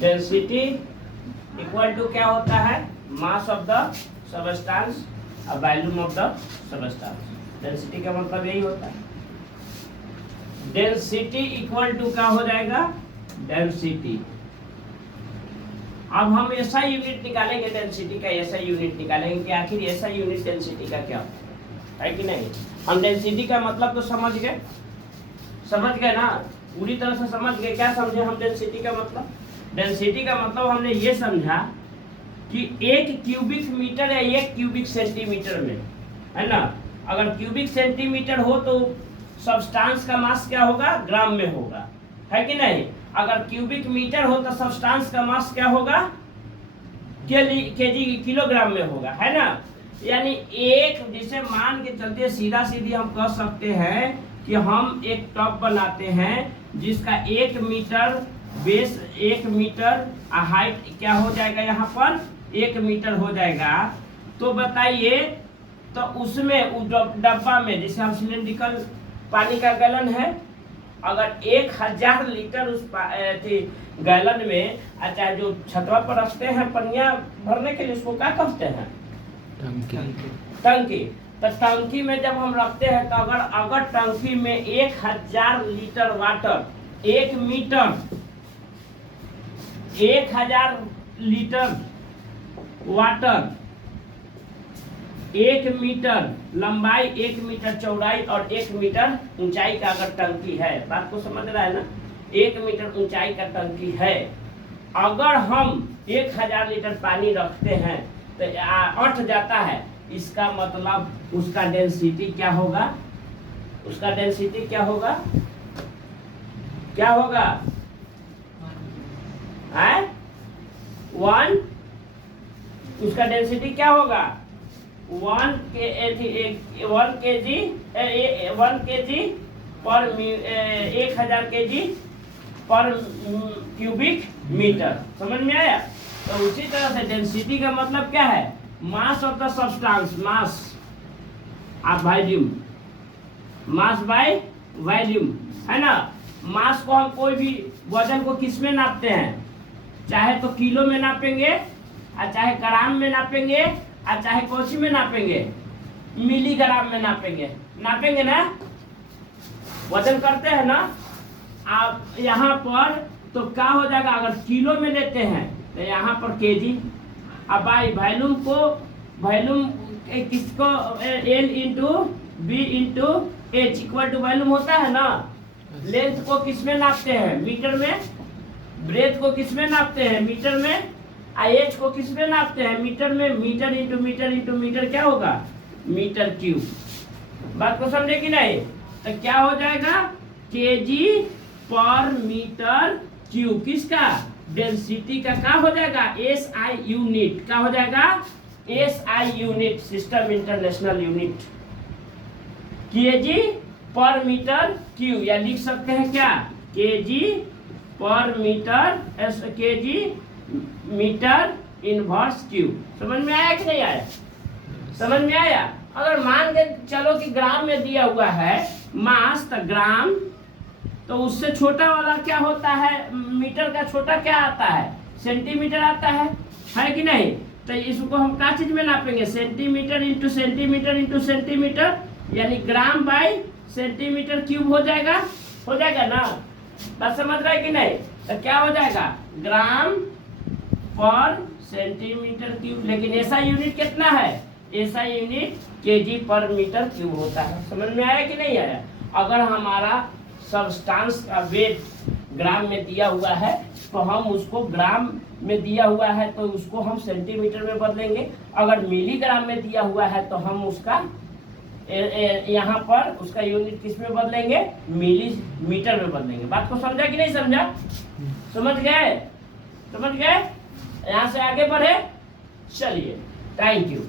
Density equal to क्या होता है, मास ऑफ द सबस्टेंस और volume of the substance. Density का मतलब यही होता है। डेंसिटी इक्वल टू क्या हो जाएगा, डेंसिटी। अब हम ऐसा यूनिट निकालेंगे डेंसिटी का, ऐसा यूनिट निकालेंगे कि आखिर ऐसा यूनिट डेंसिटी का क्या होता है कि नहीं। हम डेंसिटी का मतलब तो समझ गए ना, पूरी तरह से समझ गए। क्या समझे हम डेंसिटी का मतलब? डेंसिटी का मतलब हमने ये समझा कि 1 क्यूबिक मीटर या 1 क्यूबिक सेंटीमीटर में, है ना, अगर क्यूबिक सेंटीमीटर हो तो सब्सटेंस का मास क्या होगा, ग्राम में होगा, है कि नहीं। अगर क्यूबिक मीटर हो तो सब्सटेंस का मास क्या होगा, केजी किलोग्राम में होगा, है ना। यानी एक, जिसे मान के चलते सीधा सीधी हम कह सकते हैं कि हम एक टब बनाते हैं जिसका 1 मीटर बेस, 1 मीटर हाइट क्या हो जाएगा, यहाँ पर 1 मीटर हो जाएगा। तो बताइए, तो उसमें डब्बा में जैसे हम सिलेंड्रिकल पानी का गैलन है, अगर 1000 लीटर उस गैलन में, अच्छा जो छतवा पर रखते हैं पनिया भरने के लिए, उसको क्या कहते हैं, टंकी। तो टंकी में जब हम रखते हैं तो अगर टंकी में 1000 litre water, 1 metre 1000 litre water, 1 metre लंबाई, 1 मीटर चौड़ाई और 1 मीटर ऊंचाई का अगर टंकी है, बात को समझ रहा है ना, 1 मीटर ऊंचाई का टंकी है, अगर हम 1000 लीटर पानी रखते हैं तो अट जाता है, इसका मतलब उसका डेंसिटी क्या होगा, उसका डेंसिटी क्या होगा, क्या होगा, 1, उसका डेंसिटी क्या होगा, 1 केजी पर 1000 केजी पर क्यूबिक मीटर। समझ में आया। तो उसी तरह से डेंसिटी का मतलब क्या है, mass of the substance, mass of volume, mass by volume, है ना। मास को हम कोई भी वजन को किस में नापते हैं, चाहे तो किलो में नापेंगे, और चाहे ग्राम में नापेंगे, और चाहे कौन में नापेंगे, मिलीग्राम में नापेंगे ना, वजन करते हैं ना आप यहाँ पर। तो क्या हो जाएगा, अगर किलो में लेते हैं तो यहाँ पर केजी, अब बाई वॉल्यूम किसको, L into B into H equal to volume होता है ना। लेंथ को किस में नापते हैं, मीटर में। ब्रेथ को किस में नापते हैं, मीटर में। एच को किस में नापते हैं, मीटर में। Metre into metre into metre क्या होगा, मीटर क्यूब। बात को समझे कि नहीं। तो क्या हो जाएगा, केजी पर मीटर क्यूब, किसका, डेंसिटी का क्या हो जाएगा, SI यूनिट। क्या हो जाएगा, SI unit, system international unit, KG per metre cube. या लिख सकते हैं क्या, KG per metre, KG metre inverse cube. समझ में आया कि नहीं आया, समझ में आया। अगर मान के चलो कि ग्राम में दिया हुआ है मास, तो ग्राम, तो उससे छोटा वाला क्या होता है, मीटर का छोटा क्या आता है, सेंटीमीटर आता है कि नहीं। तो इसको हम क्या चीज में नापेंगे, centimetre into centimetre into centimetre, यानी ग्राम बाई सेंटीमीटर क्यूब हो जाएगा ना। बात समझ रहा है कि नहीं। तो क्या हो जाएगा, ग्राम पर सेंटीमीटर क्यूब। लेकिन ऐसा यूनिट कितना है, ऐसा unit KG per metre cube होता है। समझ में आया कि नहीं आया। अगर हमारा सब्सटेंस का वेट ग्राम में दिया हुआ है तो हम उसको ग्राम में दिया हुआ है तो उसको हम सेंटीमीटर में बदलेंगे। अगर मिलीग्राम में दिया हुआ है तो हम उसका यहाँ पर उसका यूनिट किस में बदलेंगे, मिलीमीटर में बदलेंगे। बात को समझा कि नहीं समझा, समझ गए। यहाँ से आगे बढ़े, चलिए, थैंक यू।